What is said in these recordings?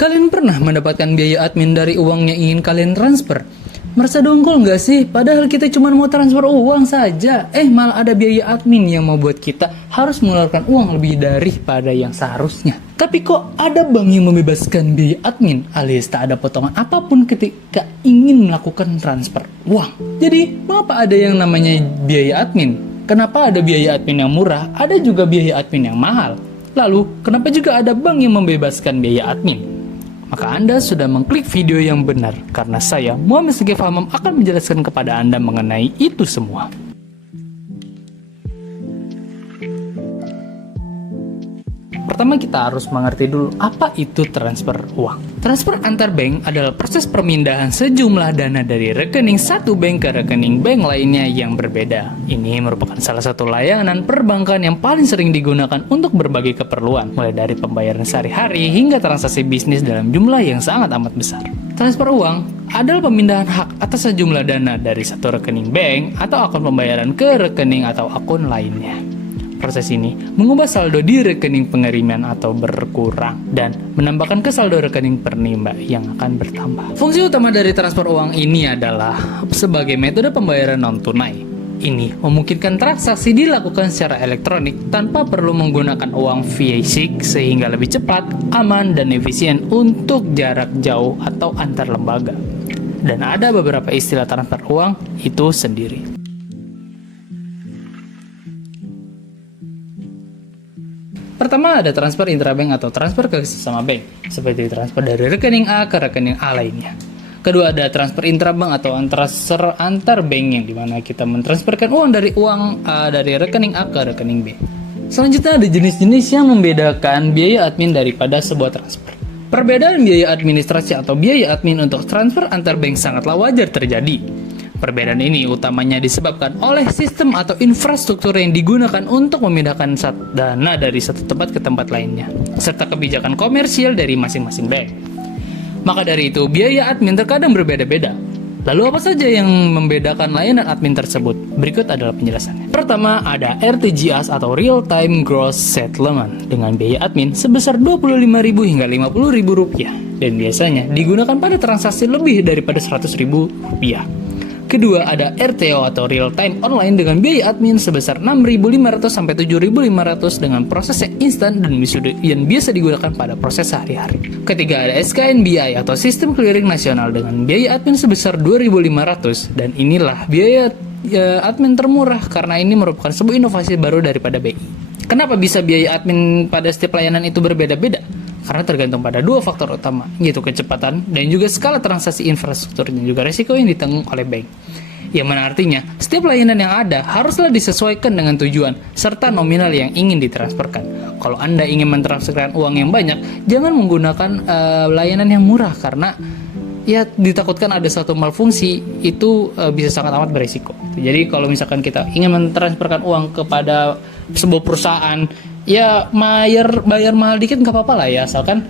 Kalian pernah mendapatkan biaya admin dari uang yang ingin kalian transfer? Merasa dongkol nggak sih? Padahal kita cuma mau transfer uang saja. Malah ada biaya admin yang membuat kita harus mengeluarkan uang lebih daripada yang seharusnya. Tapi kok ada bank yang membebaskan biaya admin alias tak ada potongan apapun ketika ingin melakukan transfer uang? Jadi, mengapa ada yang namanya biaya admin? Kenapa ada biaya admin yang murah? Ada juga biaya admin yang mahal. Lalu, kenapa juga ada bank yang membebaskan biaya admin? Maka Anda sudah mengklik video yang benar, karena saya, Muhammad Segef Hamam, akan menjelaskan kepada Anda mengenai itu semua. Pertama kita harus mengerti dulu apa itu transfer uang. Transfer antar bank adalah proses pemindahan sejumlah dana dari rekening satu bank ke rekening bank lainnya yang berbeda. Ini merupakan salah satu layanan perbankan yang paling sering digunakan untuk berbagai keperluan, mulai dari pembayaran sehari-hari hingga transaksi bisnis dalam jumlah yang sangat amat besar. Transfer uang adalah pemindahan hak atas sejumlah dana dari satu rekening bank atau akun pembayaran ke rekening atau akun lainnya. Proses ini mengubah saldo di rekening pengiriman atau berkurang dan menambahkan ke saldo rekening penimba yang akan bertambah. Fungsi utama dari transfer uang ini adalah sebagai metode pembayaran non-tunai. Ini memungkinkan transaksi dilakukan secara elektronik tanpa perlu menggunakan uang fisik sehingga lebih cepat, aman, dan efisien untuk jarak jauh atau antar lembaga. Dan ada beberapa istilah transfer uang itu sendiri. Pertama ada transfer intrabank atau transfer ke sesama bank, seperti transfer dari rekening A ke rekening A lainnya. Kedua ada transfer intrabank atau transfer antar bank yang dimana kita mentransferkan uang dari rekening A ke rekening B. Selanjutnya ada jenis-jenis yang membedakan biaya admin daripada sebuah transfer. Perbedaan biaya administrasi atau biaya admin untuk transfer antar bank sangatlah wajar terjadi. Perbedaan ini utamanya disebabkan oleh sistem atau infrastruktur yang digunakan untuk memindahkan dana dari satu tempat ke tempat lainnya, serta kebijakan komersial dari masing-masing bank. Maka dari itu, biaya admin terkadang berbeda-beda. Lalu apa saja yang membedakan layanan admin tersebut? Berikut adalah penjelasannya. Pertama, ada RTGS atau Real Time Gross Settlement dengan biaya admin sebesar Rp25.000 hingga Rp50.000 dan biasanya digunakan pada transaksi lebih daripada Rp100.000. Kedua, ada RTO atau Real Time Online dengan biaya admin sebesar Rp6.500 sampai Rp7.500 dengan proses yang instan dan biasa digunakan pada proses sehari-hari. Ketiga, ada SKNBI atau Sistem Clearing Nasional dengan biaya admin sebesar Rp2.500 dan inilah biaya admin termurah karena ini merupakan sebuah inovasi baru daripada BI. Kenapa bisa biaya admin pada setiap layanan itu berbeda-beda? Karena tergantung pada dua faktor utama, yaitu kecepatan dan juga skala transaksi infrastruktur dan juga risiko yang ditanggung oleh bank. Yang mana artinya, setiap layanan yang ada haruslah disesuaikan dengan tujuan serta nominal yang ingin ditransferkan. Kalau Anda ingin mentransferkan uang yang banyak, jangan menggunakan layanan yang murah karena ya ditakutkan ada suatu malfungsi, itu bisa sangat amat berisiko. Jadi kalau misalkan kita ingin mentransferkan uang kepada sebuah perusahaan, ya bayar mahal dikit nggak apa-apa lah ya, asalkan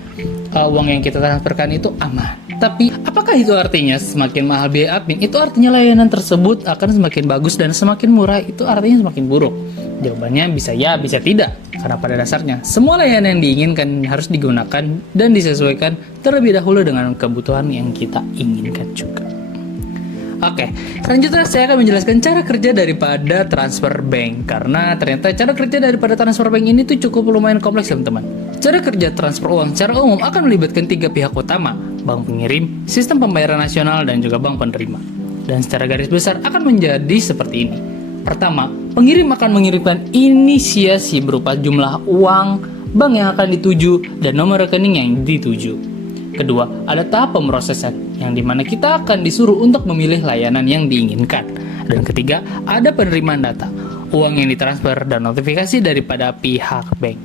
uang yang kita transferkan itu aman. Tapi apakah itu artinya semakin mahal biaya admin itu artinya layanan tersebut akan semakin bagus, dan semakin murah itu artinya semakin buruk? Jawabannya bisa ya, bisa tidak. Karena pada dasarnya semua layanan yang diinginkan harus digunakan dan disesuaikan terlebih dahulu dengan kebutuhan yang kita inginkan juga. Oke, selanjutnya saya akan menjelaskan cara kerja daripada transfer bank. Karena ternyata cara kerja daripada transfer bank ini tuh cukup lumayan kompleks teman-teman. Cara kerja transfer uang secara umum akan melibatkan tiga pihak utama: bank pengirim, sistem pembayaran nasional, dan juga bank penerima. Dan secara garis besar akan menjadi seperti ini. Pertama, pengirim akan mengirimkan inisiasi berupa jumlah uang, bank yang akan dituju, dan nomor rekening yang dituju. Kedua, ada tahap pemrosesan, yang dimana kita akan disuruh untuk memilih layanan yang diinginkan. Dan ketiga, ada penerimaan data, uang yang ditransfer, dan notifikasi daripada pihak bank.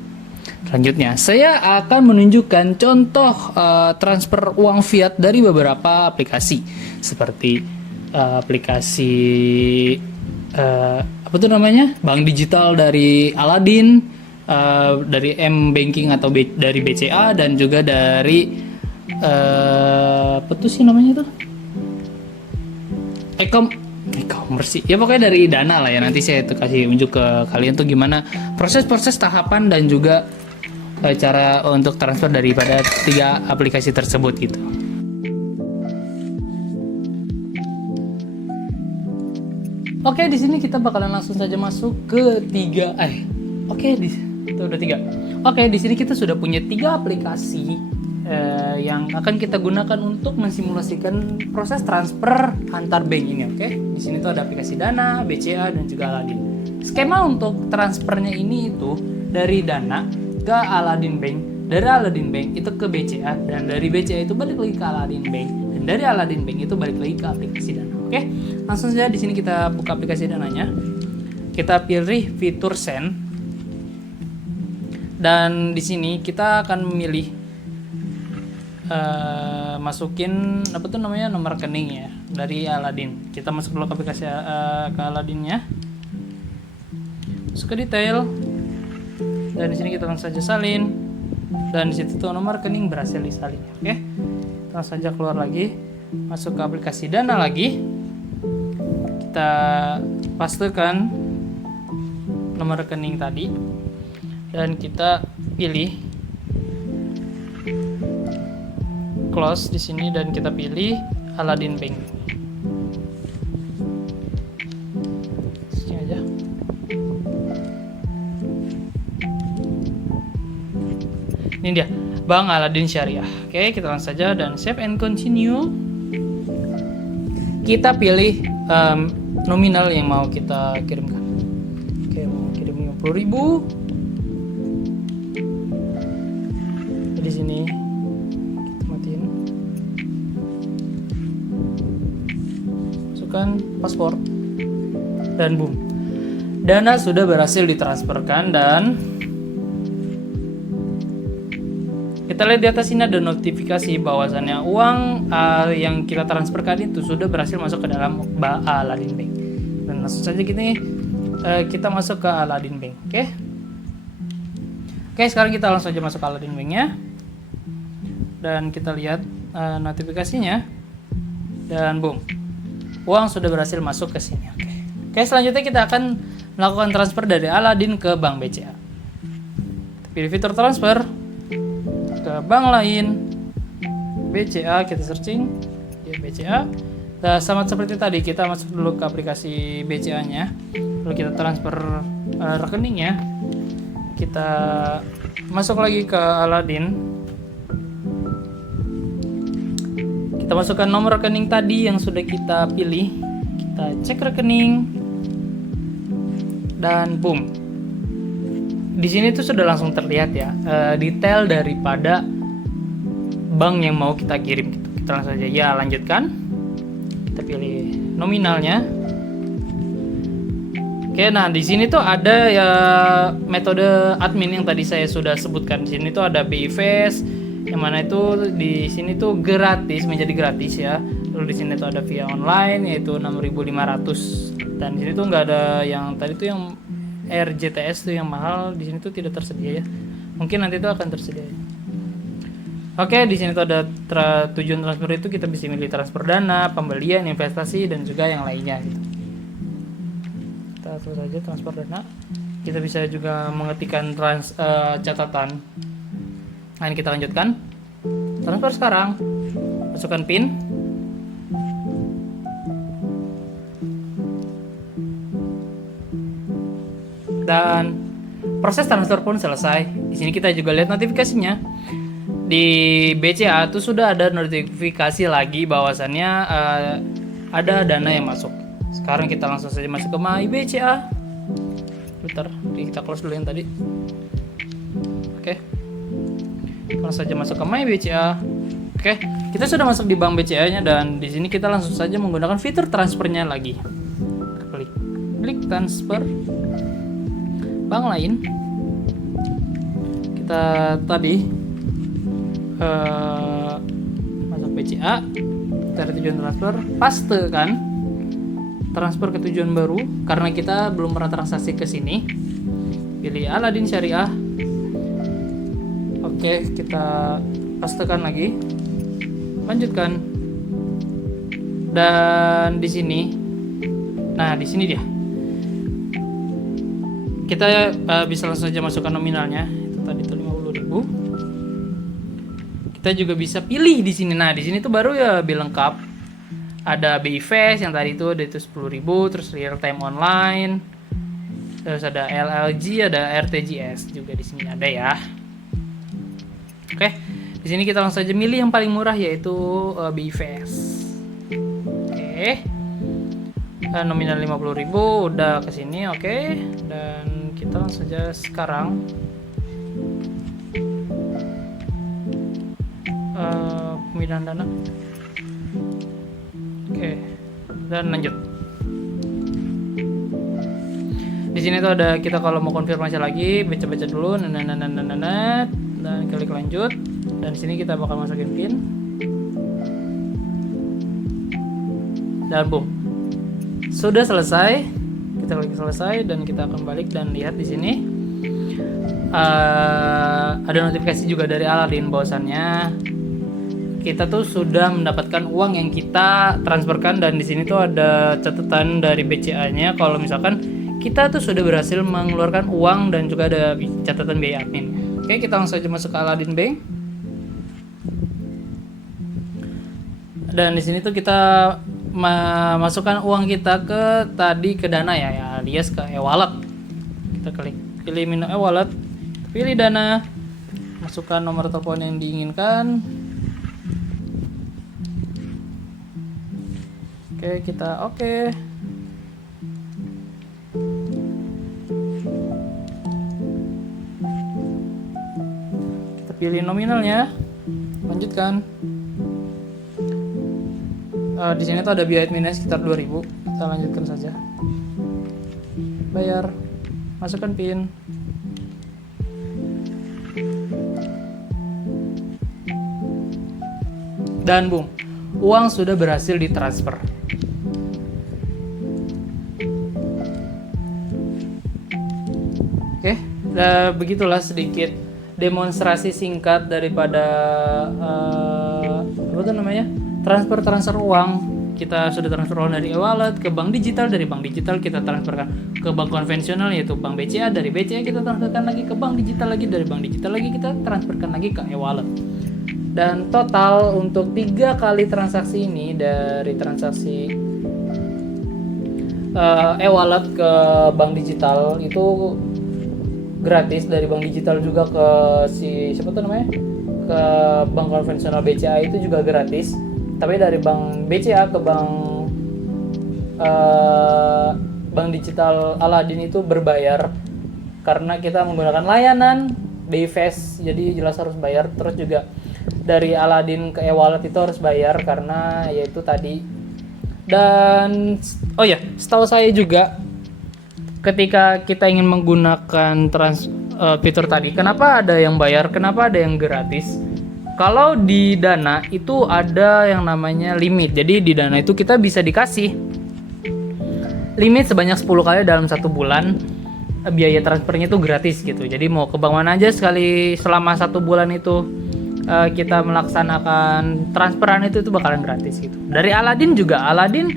Selanjutnya, saya akan menunjukkan contoh transfer uang fiat dari beberapa aplikasi, seperti aplikasi bank digital dari Aladdin, dari M-Banking atau dari BCA, dan juga dari e-commerce ya, pokoknya dari Dana lah ya. Nanti saya kasih unjuk ke kalian tuh gimana proses tahapan dan juga cara untuk transfer daripada 3 aplikasi tersebut gitu. Oke, di sini kita bakalan langsung saja masuk ke di sini kita sudah punya 3 aplikasi yang akan kita gunakan untuk mensimulasikan proses transfer antar bank ini. Oke, di sini tuh ada aplikasi Dana, BCA, dan juga Aladin. Skema untuk transfernya ini itu dari Dana ke Aladin Bank, dari Aladin Bank itu ke BCA, dan dari BCA itu balik lagi ke Aladin Bank, dan dari Aladin Bank itu balik lagi ke aplikasi Dana. Oke, langsung saja di sini kita buka aplikasi Dananya. Kita pilih fitur send, dan di sini kita akan memilih masukin nomor rekening ya dari Aladin. Kita masuk dulu ke aplikasi ke Aladinnya, masuk ke detail, dan di sini kita langsung saja salin, dan di situ tuh nomor rekening berhasil disalin. Oke, langsung saja keluar lagi, masuk ke aplikasi Dana lagi, kita pastekan nomor rekening tadi, dan kita pilih close di sini, dan kita pilih Aladin Bank. Sini aja. Ini dia, Bank Aladin Syariah. Oke, kita langsung saja dan save and continue. Kita pilih nominal yang mau kita kirimkan. Oke, mau kirim 50.000. Di sini kita matiin. Masukkan paspor, dan boom. Dana sudah berhasil ditransferkan, dan kita lihat di atas ini ada notifikasi bahwasannya uang yang kita transferkan itu sudah berhasil masuk ke dalam Aladin Bank. Dan langsung saja kita masuk ke Aladin Bank. Oke, sekarang kita langsung saja masuk ke Aladin Bank-nya, dan kita lihat notifikasinya, dan boom, uang sudah berhasil masuk ke sini. Oke, selanjutnya kita akan melakukan transfer dari Aladin ke Bank BCA. Pilih fitur transfer ke bank lain, BCA, kita searching ya BCA. Nah, sama seperti tadi, kita masuk dulu ke aplikasi BCA-nya, lalu kita transfer rekeningnya, kita masuk lagi ke Aladin, kita masukkan nomor rekening tadi yang sudah kita pilih, kita cek rekening, dan boom, di sini tuh sudah langsung terlihat ya detail daripada bank yang mau kita kirim gitu. Kita langsung aja ya lanjutkan, kita pilih nominalnya. Oke, nah di sini tuh ada ya metode admin yang tadi saya sudah sebutkan. Di sini tuh ada BI Fast, yang mana itu di sini tuh gratis, menjadi gratis ya. Lalu di sini tuh ada via online, yaitu 6.500, dan di sini tuh nggak ada yang tadi tuh yang RJTS tuh yang mahal. Di sini tuh tidak tersedia ya. Mungkin nanti tuh akan tersedia. Oke, di sini tuh ada tujuan transfer itu kita bisa milih transfer dana, pembelian, investasi, dan juga yang lainnya gitu. Kita terus saja transfer dana. Kita bisa juga mengetikkan catatan. Nah, ini kita lanjutkan. Transfer sekarang. Masukkan PIN. Dan proses transfer pun selesai. Di sini kita juga lihat notifikasinya. Di BCA itu sudah ada notifikasi lagi bahwasannya ada dana yang masuk. Sekarang kita langsung saja masuk ke My BCA. Bentar, kita close dulu yang tadi. Oke. Langsung saja masuk ke My BCA. Oke, kita sudah masuk di bank BCA-nya, dan di sini kita langsung saja menggunakan fitur transfernya lagi. Klik transfer bank lain. Kita tadi masuk BCA, cari tujuan transfer, pastekan transfer ke tujuan baru karena kita belum pernah transaksi ke sini. Pilih Aladin Syariah. Oke, kita pastekan lagi, lanjutkan, dan di sini, nah di sini dia, kita bisa langsung saja masukkan nominalnya. Itu tadi tuh 50.000. Kita juga bisa pilih di sini. Nah, di sini tuh baru ya lebih lengkap. Ada BI Fast yang tadi itu ada itu 10.000, terus real time online. Terus ada LLG, ada RTGS juga di sini ada ya. Oke. Di sini kita langsung saja milih yang paling murah yaitu BI Fast. Oke. Nominal 50.000 udah ke sini, oke. Dan kita langsung saja sekarang pemindahan dana. Oke, dan lanjut. Di sini tuh ada kita kalau mau konfirmasi lagi, baca-baca dulu, dan klik lanjut. Dan di sini kita bakal masukin PIN. Dan boom. Sudah selesai. Kita klik selesai dan kita akan balik dan lihat di sini. Ada notifikasi juga dari Aladin bahwasannya kita tuh sudah mendapatkan uang yang kita transferkan, dan di sini tuh ada catatan dari BCA-nya kalau misalkan kita tuh sudah berhasil mengeluarkan uang dan juga ada catatan biaya admin. Oke, kita langsung saja masuk ke Aladin Bank. Dan di sini tuh kita masukkan uang kita ke Dana ya alias ke e-wallet. Kita klik pilih menu e-wallet, pilih Dana, masukkan nomor telepon yang diinginkan. Oke, kita oke. Kita pilih nominalnya, lanjutkan. Di sini tuh ada biaya adminnya sekitar 2.000. Kita lanjutkan saja. Bayar, masukkan PIN. Dan boom, uang sudah berhasil ditransfer. Oke, begitulah sedikit demonstrasi singkat daripada apa tuh namanya, transfer uang. Kita sudah transfer uang dari e-wallet ke bank digital, dari bank digital kita transferkan ke bank konvensional yaitu bank BCA, dari BCA kita transferkan lagi ke bank digital lagi, dari bank digital lagi kita transferkan lagi ke e-wallet. Dan total untuk 3 kali transaksi ini, dari transaksi e-wallet ke bank digital itu gratis, dari bank digital juga ke siapa tuh namanya, ke bank konvensional BCA itu juga gratis, tapi dari bank BCA ke bank digital Aladin itu berbayar karena kita menggunakan layanan BI Fast, jadi jelas harus bayar. Terus juga dari Aladin ke e-wallet itu harus bayar karena yaitu tadi. Dan oh ya, setahu saya juga ketika kita ingin menggunakan fitur tadi, kenapa ada yang bayar, kenapa ada yang gratis? Kalau di Dana itu ada yang namanya limit. Jadi di Dana itu kita bisa dikasih limit sebanyak 10 kali dalam 1 bulan. Biaya transfernya itu gratis gitu. Jadi mau ke bank mana aja sekali selama 1 bulan itu kita melaksanakan transferan itu bakalan gratis gitu. Dari Aladin juga, Aladin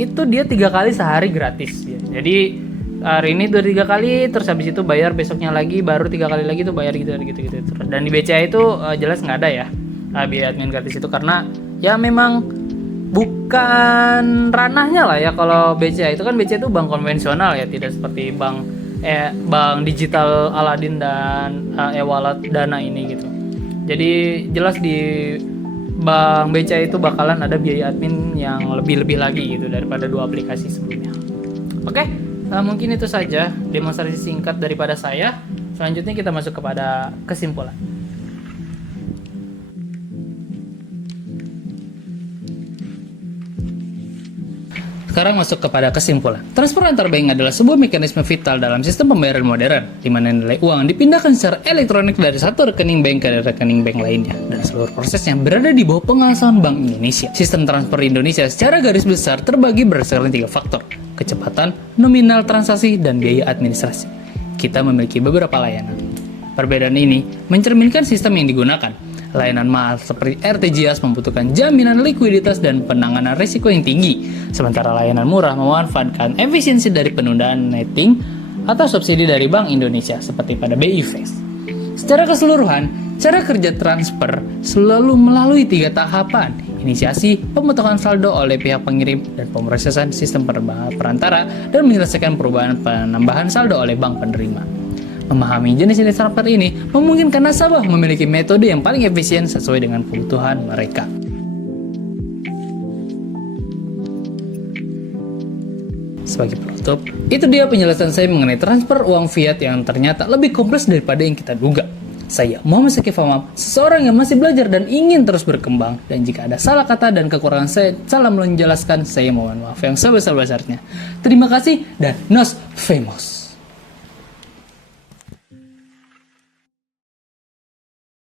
itu dia 3 kali sehari gratis ya. Jadi hari ini 2-3 kali, terus habis itu bayar besoknya lagi, baru 3 kali lagi tuh bayar gitu. Terus dan di BCA itu jelas nggak ada ya biaya admin gratis itu, karena ya memang bukan ranahnya lah ya. Kalau BCA itu kan, BCA itu bank konvensional ya, tidak seperti bank digital Aladin dan e-wallet Dana ini gitu. Jadi jelas di bank BCA itu bakalan ada biaya admin yang lebih lagi gitu daripada 2 aplikasi sebelumnya. Oke, mungkin itu saja demonstrasi singkat daripada saya. Selanjutnya kita masuk kepada kesimpulan. Sekarang masuk kepada kesimpulan. Transfer antar bank adalah sebuah mekanisme vital dalam sistem pembayaran modern, di mana nilai uang dipindahkan secara elektronik dari satu rekening bank ke rekening bank lainnya, dan seluruh prosesnya berada di bawah pengawasan Bank Indonesia. Sistem transfer Indonesia secara garis besar terbagi berdasarkan 3 faktor: kecepatan, nominal transaksi, dan biaya administrasi. Kita memiliki beberapa layanan. Perbedaan ini mencerminkan sistem yang digunakan. Layanan mahal seperti RTGS membutuhkan jaminan likuiditas dan penanganan risiko yang tinggi, sementara layanan murah memanfaatkan efisiensi dari penundaan netting atau subsidi dari Bank Indonesia seperti pada BI Fast. Secara keseluruhan, Cara kerja transfer selalu melalui 3 tahapan: inisiasi, pemotongan saldo oleh pihak pengirim, dan pemrosesan sistem perantara, dan menyelesaikan perubahan penambahan saldo oleh bank penerima. Memahami jenis-jenis transfer ini memungkinkan nasabah memiliki metode yang paling efisien sesuai dengan kebutuhan mereka. Sebagai penutup, itu dia penjelasan saya mengenai transfer uang fiat yang ternyata lebih kompleks daripada yang kita duga. Saya Muhammad Syakif Hamam, seseorang yang masih belajar dan ingin terus berkembang. Dan jika ada salah kata dan kekurangan saya salah menjelaskan, saya mohon maaf yang sebesar-besarnya. Terima kasih dan nos famous.